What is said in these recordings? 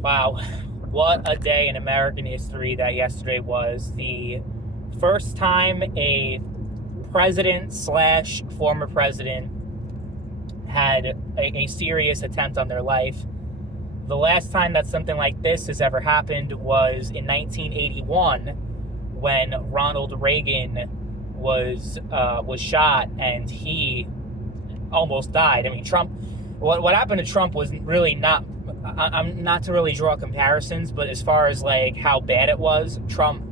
Wow, what a day in American history that yesterday was. The first time a president slash former president had a serious attempt on their life. The last time that something like this has ever happened was in 1981 when Ronald Reagan was shot and he almost died. I mean, Trump. What happened to Trump was really not. I'm not to really draw comparisons, but as far as like how bad it was, Trump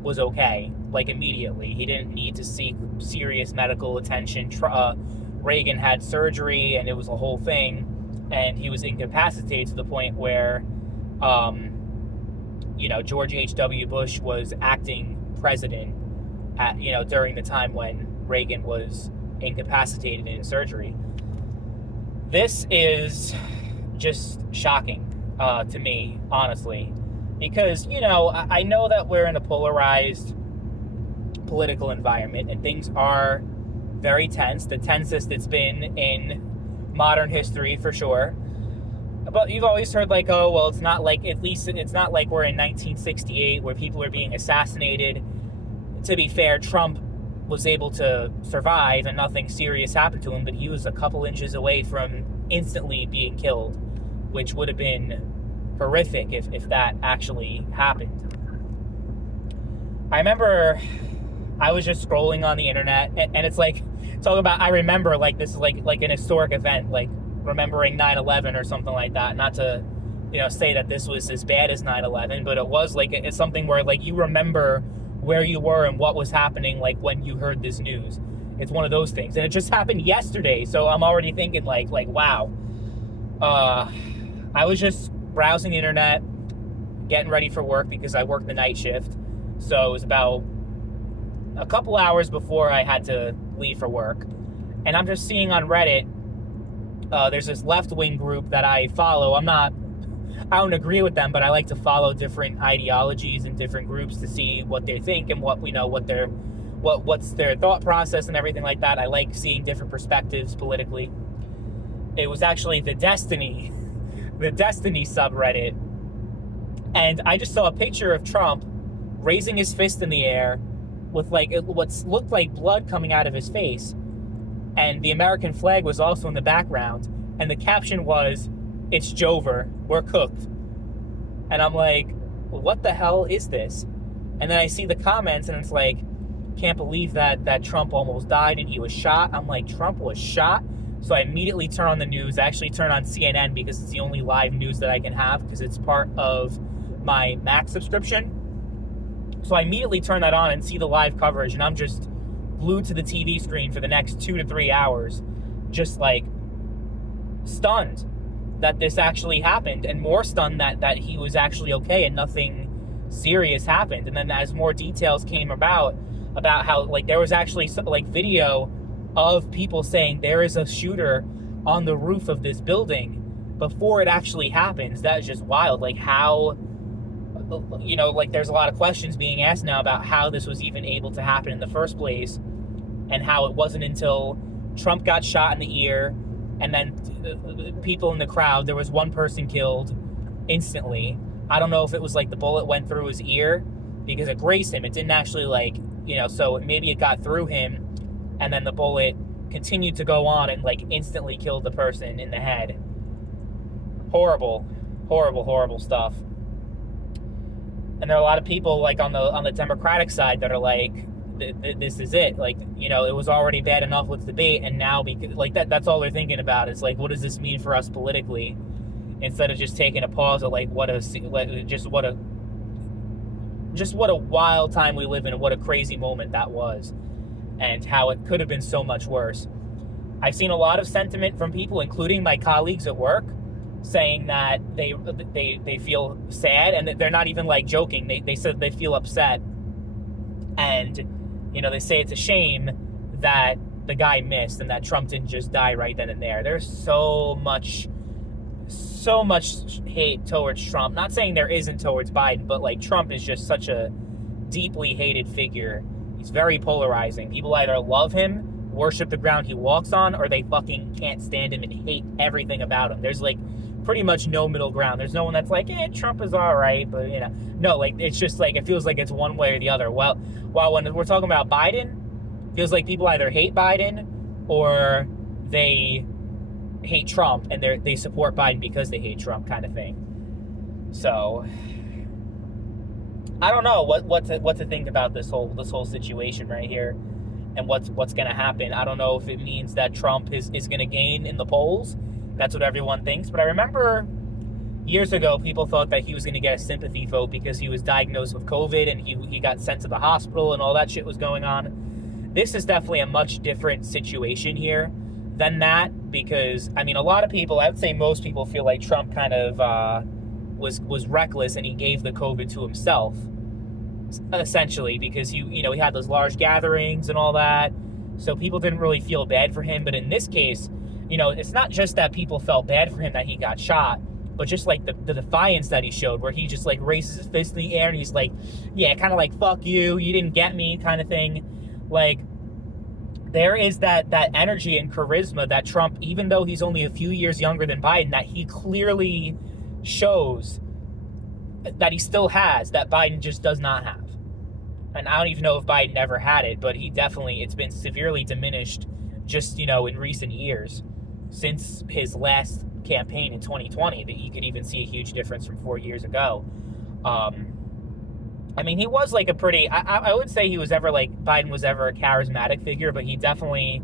was okay. Like immediately, he didn't need to seek serious medical attention. Reagan had surgery, and it was a whole thing, and he was incapacitated to the point where, George H.W. Bush was acting president during the time when Reagan was incapacitated in surgery. This is just shocking to me, honestly, because, I know that we're in a polarized political environment and things are very tense, the tensest it's been in modern history for sure. But you've always heard like, oh, well, it's not like, at least it's not like we're in 1968 where people are being assassinated. To be fair, Trump was able to survive and nothing serious happened to him, but he was a couple inches away from instantly being killed, which would have been horrific if that actually happened. I remember I was just scrolling on the internet, and it's like, talking about, I remember, like, this is like an historic event, like remembering 9/11 or something like that. Not to, say that this was as bad as 9/11, but it was like, it's something where like you remember where you were and what was happening, like when you heard this news. It's one of those things, and it just happened yesterday, so I'm already thinking like wow. I was just browsing the internet, getting ready for work because I work the night shift, so it was about a couple hours before I had to leave for work, and I'm just seeing on Reddit, there's this left-wing group that I follow. I don't agree with them, but I like to follow different ideologies and different groups to see what they think and what's their thought process and everything like that. I like seeing different perspectives politically. It was actually the Destiny subreddit, and I just saw a picture of Trump raising his fist in the air with like what looked like blood coming out of his face, and the American flag was also in the background, and the caption was, "It's Jover, we're cooked." And I'm like, what the hell is this? And then I see the comments, and it's like, can't believe that Trump almost died and he was shot. I'm like, Trump was shot? So I immediately turn on the news. I actually turn on CNN because it's the only live news that I can have because it's part of my Max subscription. So I immediately turn that on and see the live coverage, and I'm just glued to the TV screen for the next 2 to 3 hours, just like stunned that this actually happened, and more stunned that he was actually okay and nothing serious happened. And then as more details came about how like there was actually like video of people saying there is a shooter on the roof of this building before it actually happens. That is just wild. Like how, like there's a lot of questions being asked now about how this was even able to happen in the first place, and how it wasn't until Trump got shot in the ear, and then people in the crowd, there was one person killed instantly. I don't know if it was like the bullet went through his ear because it grazed him. It didn't actually so maybe it got through him, and then the bullet continued to go on and like instantly killed the person in the head. Horrible, horrible, horrible stuff. And there are a lot of people like on the Democratic side that are like, this is it. Like, it was already bad enough with debate, and now because like that's all they're thinking about is like, what does this mean for us politically? Instead of just taking a pause at like what a wild time we live in, and what a crazy moment that was, and how it could have been so much worse. I've seen a lot of sentiment from people, including my colleagues at work, saying that they feel sad, and that they're not even like joking. They said they feel upset, and they say it's a shame that the guy missed and that Trump didn't just die right then and there. There's so much hate towards Trump. Not saying there isn't towards Biden, but like Trump is just such a deeply hated figure. He's very polarizing. People either love him, worship the ground he walks on, or they fucking can't stand him and hate everything about him. There's like pretty much no middle ground. There's no one that's like, Trump is all right, but no, like it's just like it feels like it's one way or the other. Well, while when we're talking about Biden, it feels like people either hate Biden or they hate Trump and they support Biden because they hate Trump, kind of thing. So I don't know what to think about this whole situation right here, and what's going to happen. I don't know if it means that Trump is going to gain in the polls. That's what everyone thinks. But I remember years ago, people thought that he was going to get a sympathy vote because he was diagnosed with COVID and he got sent to the hospital and all that shit was going on. This is definitely a much different situation here than that, because, I mean, a lot of people, I would say most people, feel like Trump kind of was reckless and he gave the COVID to himself, essentially, because he had those large gatherings and all that. So people didn't really feel bad for him. But in this case, it's not just that people felt bad for him that he got shot, but just like the defiance that he showed, where he just like raises his fist in the air and he's like, yeah, kind of like, fuck you, you didn't get me, kind of thing. Like, there is that energy and charisma that Trump, even though he's only a few years younger than Biden, that he clearly shows that he still has, that Biden just does not have. And I don't even know if Biden ever had it, but it's been severely diminished just, in recent years, since his last campaign in 2020, that you could even see a huge difference from 4 years ago. I mean, he was like a pretty, I would say Biden was ever a charismatic figure, but he definitely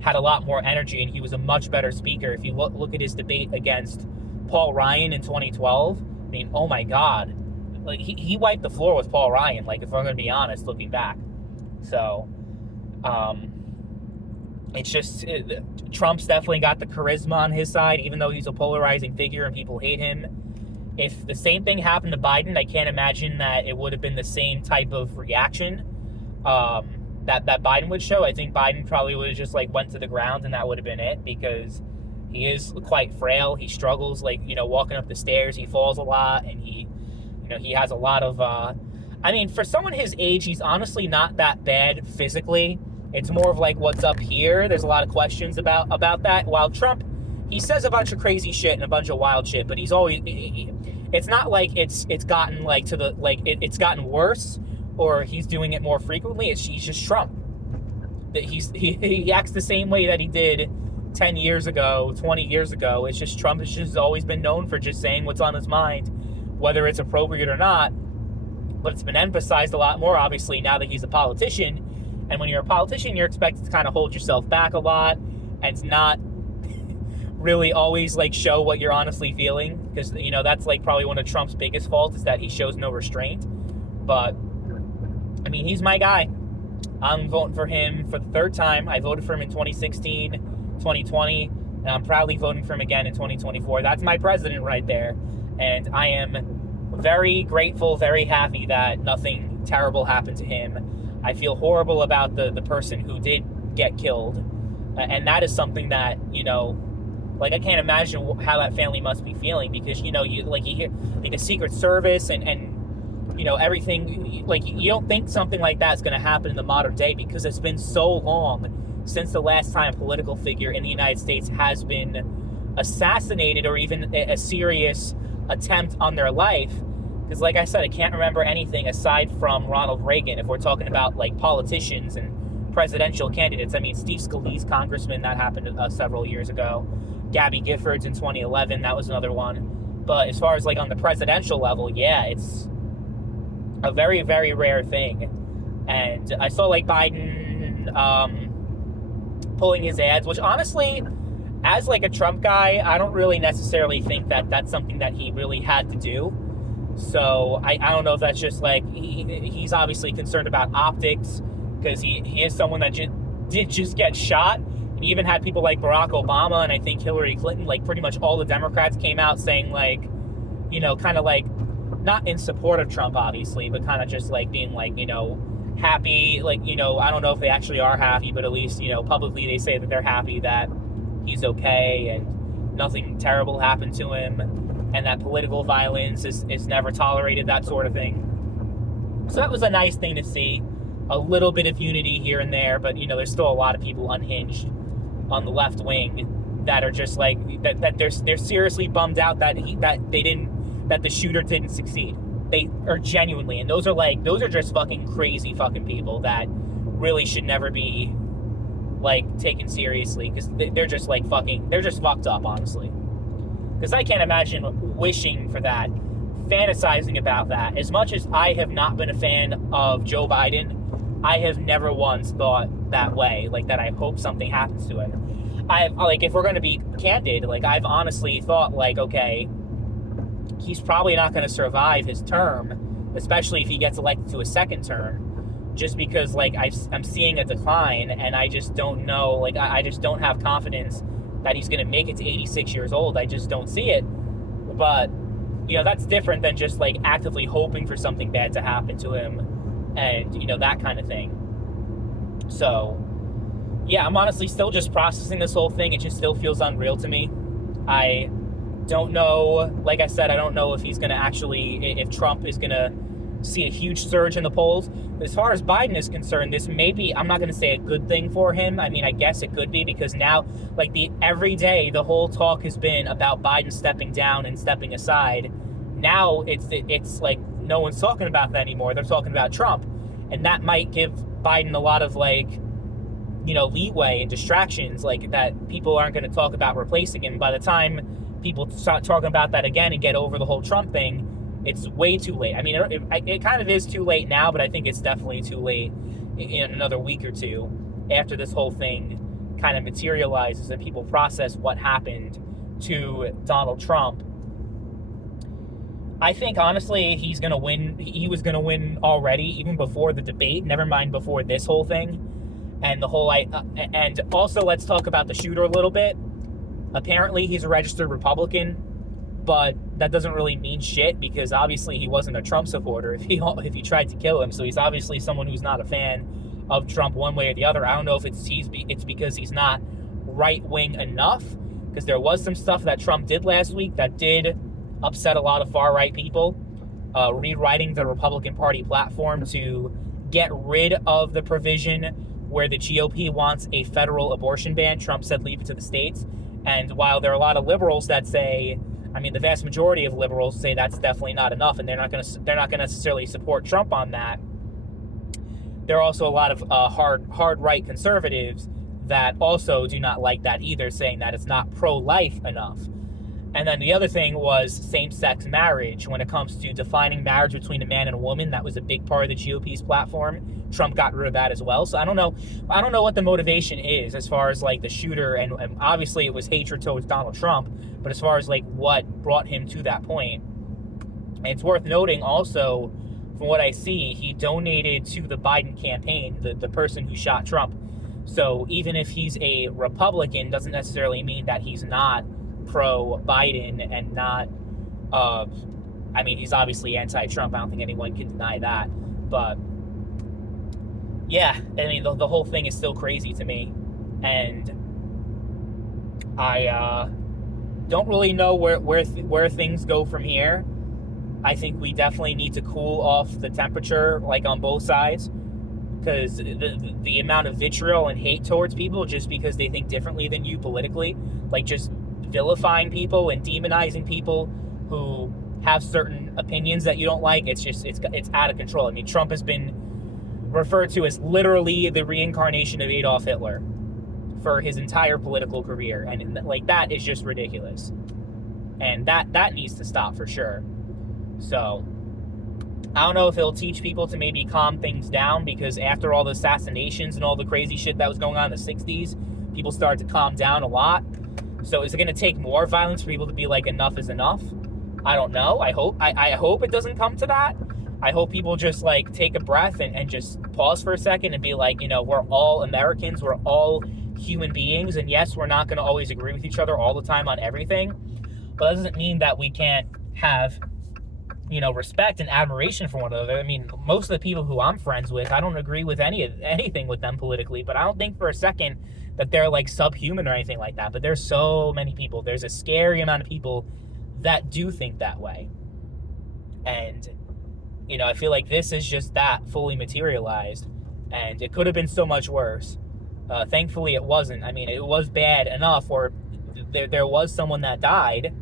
had a lot more energy and he was a much better speaker. If you look at his debate against Paul Ryan in 2012, I mean, oh my God, like he wiped the floor with Paul Ryan, like, if I'm going to be honest, looking back. So, it's just, Trump's definitely got the charisma on his side, even though he's a polarizing figure and people hate him. If the same thing happened to Biden, I can't imagine that it would have been the same type of reaction that Biden would show. I think Biden probably would have just like went to the ground and that would have been it, because he is quite frail. He struggles, like, walking up the stairs. He falls a lot, and he has a lot of, I mean, for someone his age, he's honestly not that bad physically. It's more of like what's up here. There's a lot of questions about that. While Trump, he says a bunch of crazy shit and a bunch of wild shit, but he's always, it's not like it's gotten like to the, like it's gotten worse or he's doing it more frequently. He's just Trump. That he acts the same way that he did 10 years ago, 20 years ago. It's just Trump has just always been known for just saying what's on his mind, whether it's appropriate or not. But it's been emphasized a lot more, obviously, now that he's a politician. And when you're a politician, you're expected to kind of hold yourself back a lot and not really always like show what you're honestly feeling, because that's like probably one of Trump's biggest faults, is that he shows no restraint. But I mean, he's my guy. I'm voting for him for the third time. I voted for him in 2016, 2020, and I'm proudly voting for him again in 2024. That's my president right there. And I am very grateful, very happy that nothing terrible happened to him. I feel horrible about the person who did get killed. And that is something that, like, I can't imagine how that family must be feeling, because, you hear like the Secret Service and everything, like, you don't think something like that's going to happen in the modern day, because it's been so long since the last time a political figure in the United States has been assassinated, or even a serious attempt on their life. Because, like I said, I can't remember anything aside from Ronald Reagan, if we're talking about, like, politicians and presidential candidates. I mean, Steve Scalise, congressman, that happened several years ago. Gabby Giffords in 2011, that was another one. But as far as, like, on the presidential level, yeah, it's a very, very rare thing. And I saw, like, Biden pulling his ads, which, honestly, as, like, a Trump guy, I don't really necessarily think that that's something that he really had to do. So I don't know if that's just like he's obviously concerned about optics, because he is someone that did just get shot. And he even had people like Barack Obama and I think Hillary Clinton, like pretty much all the Democrats came out saying, like, kind of like not in support of Trump, obviously, but kind of just like being like, happy. Like, I don't know if they actually are happy, but at least, publicly they say that they're happy that he's okay and nothing terrible happened to him, and that political violence is never tolerated, that sort of thing. So that was a nice thing to see. A little bit of unity here and there, but, there's still a lot of people unhinged on the left wing that are just like that they're seriously bummed out that the shooter didn't succeed. They are genuinely, and those are just fucking crazy fucking people that really should never be like taken seriously, because they're just like they're just fucked up, honestly. Because I can't imagine wishing for that, fantasizing about that. As much as I have not been a fan of Joe Biden, I have never once thought that way, like that I hope something happens to him. If we're going to be candid, like I've honestly thought like, okay, he's probably not going to survive his term, especially if he gets elected to a second term, just because like I'm seeing a decline, and I just don't know, like I just don't have confidence that he's going to make it to 86 years old. I just don't see it. But, that's different than just like actively hoping for something bad to happen to him and, that kind of thing. So, yeah, I'm honestly still just processing this whole thing. It just still feels unreal to me. I don't know, like I said, I don't know if he's going to if Trump is going to see a huge surge in the polls. As far as Biden is concerned, this may be, I'm not going to say a good thing for him. I mean, I guess it could be, because now, like every day, the whole talk has been about Biden stepping down and stepping aside. Now it's like no one's talking about that anymore. They're talking about Trump, and that might give Biden a lot of leeway and distractions, like that people aren't going to talk about replacing him. By the time people start talking about that again and get over the whole Trump thing, it's way too late. I mean, it kind of is too late now, but I think it's definitely too late in another week or two after this whole thing kind of materializes and people process what happened to Donald Trump. I think, honestly, he's going to win. He was going to win already, even before the debate, never mind before this whole thing. And and also, let's talk about the shooter a little bit. Apparently, he's a registered Republican, but that doesn't really mean shit, because obviously he wasn't a Trump supporter if he tried to kill him. So he's obviously someone who's not a fan of Trump one way or the other. I don't know if it's because he's not right-wing enough, because there was some stuff that Trump did last week that did upset a lot of far-right people, rewriting the Republican Party platform to get rid of the provision where the GOP wants a federal abortion ban. Trump said leave it to the states. And while there are a lot of liberals that say, I mean, the vast majority of liberals say that's definitely not enough, and they're not going to necessarily support Trump on that. There are also a lot of hard right conservatives that also do not like that either, saying that it's not pro-life enough. And then the other thing was same-sex marriage. When it comes to defining marriage between a man and a woman, that was a big part of the GOP's platform. Trump got rid of that as well. So I don't know what the motivation is as far as like the shooter, and obviously it was hatred towards Donald Trump, but as far as like what brought him to that point. And it's worth noting also, from what I see, he donated to the Biden campaign, the person who shot Trump. So even if he's a Republican, doesn't necessarily mean that he's not pro-Biden and not, I mean, he's obviously anti-Trump. I don't think anyone can deny that. But yeah, I mean, the whole thing is still crazy to me. And I don't really know where things go from here. I think we definitely need to cool off the temperature, like on both sides, because the amount of vitriol and hate towards people just because they think differently than you politically, like just vilifying people and demonizing people who have certain opinions that you don't like, it's out of control. I mean, Trump has been referred to as literally the reincarnation of Adolf Hitler for his entire political career, and like that is just ridiculous, and that needs to stop for sure. So I don't know if it'll teach people to maybe calm things down, because after all the assassinations and all the crazy shit that was going on in the 60s, people started to calm down a lot. So is it going to take more violence for people to be like, enough is enough? I don't know. I hope it doesn't come to that. I hope people just like take a breath and just pause for a second and be like, we're all Americans. We're all human beings. And yes, we're not going to always agree with each other all the time on everything. But that doesn't mean that we can't have, respect and admiration for one another. I mean, most of the people who I'm friends with, I don't agree with anything with them politically, but I don't think for a second that they're like subhuman or anything like that. But there's so many people. There's a scary amount of people that do think that way. And, I feel like this is just that fully materialized, and it could have been so much worse. Thankfully it wasn't. I mean, it was bad enough, or there was someone that died,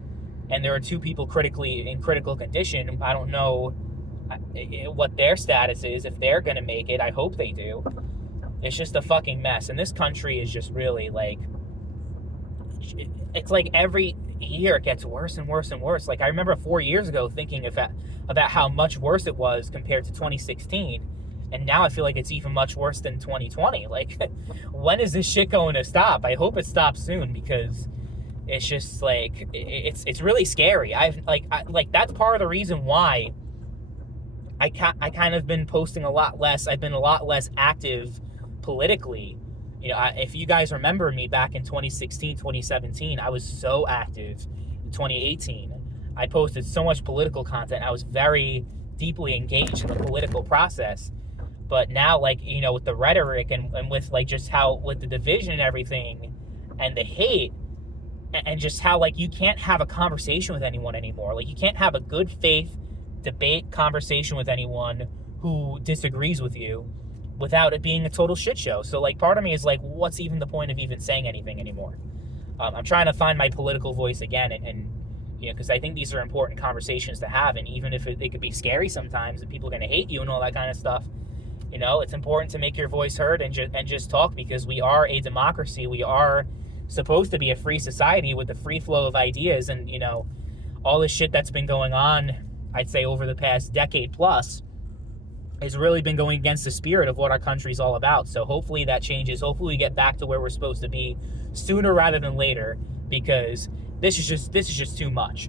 and there are 2 people in critical condition. I don't know what their status is, if they're gonna make it. I hope they do. It's just a fucking mess, and this country is just really like, it's like every year it gets worse and worse and worse. Like I remember 4 years ago thinking about how much worse it was compared to 2016, and now I feel like it's even much worse than 2020. Like, when is this shit going to stop? I hope it stops soon, because it's just like, it's really scary. That's part of the reason why I kind of been posting a lot less. I've been a lot less active politically. You know, if you guys remember me back in 2016, 2017, I was so active. In 2018, I posted so much political content. I was very deeply engaged in the political process. But now, like, you know, with the rhetoric and with like just how, with the division and everything and the hate, and just how like you can't have a conversation with anyone anymore. Like, you can't have a good faith debate conversation with anyone who disagrees with you without it being a total shit show. So like, part of me is like, what's even the point of even saying anything anymore? I'm trying to find my political voice again, and you know, because I think these are important conversations to have, and even if they could be scary sometimes and people are going to hate you and all that kind of stuff, you know, it's important to make your voice heard and just talk, because we are a democracy. We are supposed to be a free society with a free flow of ideas, and you know, all this shit that's been going on, I'd say over the past decade plus, has really been going against the spirit of what our country's all about. So hopefully that changes. Hopefully we get back to where we're supposed to be sooner rather than later, because this is just too much.